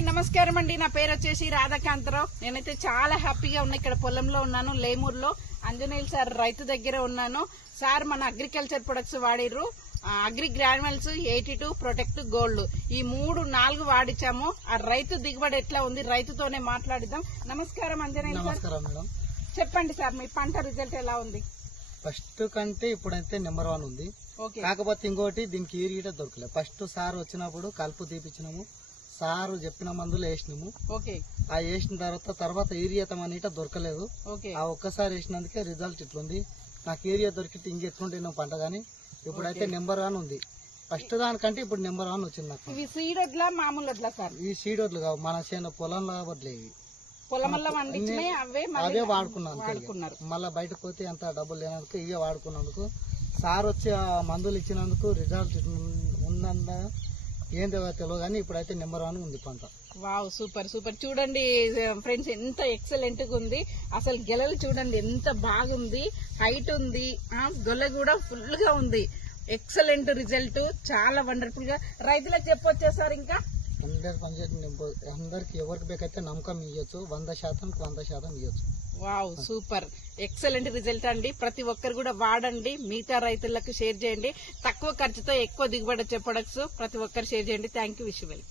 Hi నమస్కారం అండి. నా పేరు వచ్చేసి రాధాకాంతరావు. నేనైతే చాలా హ్యాపీగా ఉన్నా. ఇక్కడ పొలంలో ఉన్నాను, లేమూరులో. ఆంజనేయులు సార్ రైతు దగ్గర ఉన్నాను. సార్ మన అగ్రికల్చర్ ప్రొడక్ట్స్ వాడిర్రు. అగ్రి గ్రాన్యువల్స్ 82 ప్రొటెక్ట్ గోల్డ్ ఈ 3-4 వాడిచాము. ఆ రైతు దిగుబడి ఎట్లా ఉంది రైతుతోనే మాట్లాడిద్దాం. నమస్కారం ఆంజనేయులు సార్. చెప్పండి సార్, మీ పంట రిజల్ట్ ఎలా ఉంది? ఫస్ట్ కంటే ఇప్పుడైతే నెంబర్ 1 ఉంది. కాకపోతే ఇంకోటి దీనికి ఈరిగిట దొరకలేదు. ఫస్ట్ సార్ వచ్చినప్పుడు కలుపు తీపిచ్చినాము, సారు చెప్పిన మందులు వేసినాము. ఆ వేసిన తర్వాత ఈరియతం అనేట దొరకలేదు. ఆ ఒక్కసారి వేసినందుకే రిజల్ట్ ఇట్లుంది. నాకు ఏరియా దొరికితే ఇంకెట్లుంటే పంట గానీ ఇప్పుడైతే నెంబర్ 1 ఉంది. ఫస్ట్ దానికంటే ఇప్పుడు నెంబర్ 1 వచ్చింది నాకు. ఇవి సీడ్ వడ్లా మామూలు వడ్లా సార్? ఈ సీడ్ వడ్లు కావు, మన చేను పొలంలో వడ్లే. అవే వాడుకున్నాను. మళ్ళీ బయటకు పోతే అంత డబ్బులు లేనందుకు ఇవే వాడుకున్నందుకు, సార్ వచ్చి ఆ మందులు ఇచ్చినందుకు రిజల్ట్ ఉందన్న ఏందో తెలియదు కానీ ఇప్పుడైతే నెంబర్ 1 ఉంది పంట. Wow, super super. చూడండి ఫ్రెండ్స్, ఎంత ఎక్సలెంట్ గా ఉంది. అసలు గెలలు చూడండి ఎంత బాగుంది, హైట్ ఉంది, గొల్ల కూడా ఫుల్ గా ఉంది. ఎక్సలెంట్ రిజల్ట్, చాలా వండర్ఫుల్ గా. రైతులకు చెప్పొచ్చా సార్? ఇంకా అందరికి ఎవరికి బేకైతే నమ్మకం ఇవ్వచ్చు, 100% ఇవ్వచ్చు. వావ్, సూపర్ ఎక్సలెంట్ రిజల్ట్ అండి. ప్రతి ఒక్కరు కూడా వాడండి, మిగతా రైతులకు షేర్ చేయండి. తక్కువ ఖర్చుతో ఎక్కువ దిగుబడి వచ్చే ప్రొడక్ట్స్ ప్రతి ఒక్కరు షేర్ చేయండి. Thank you. Wish well.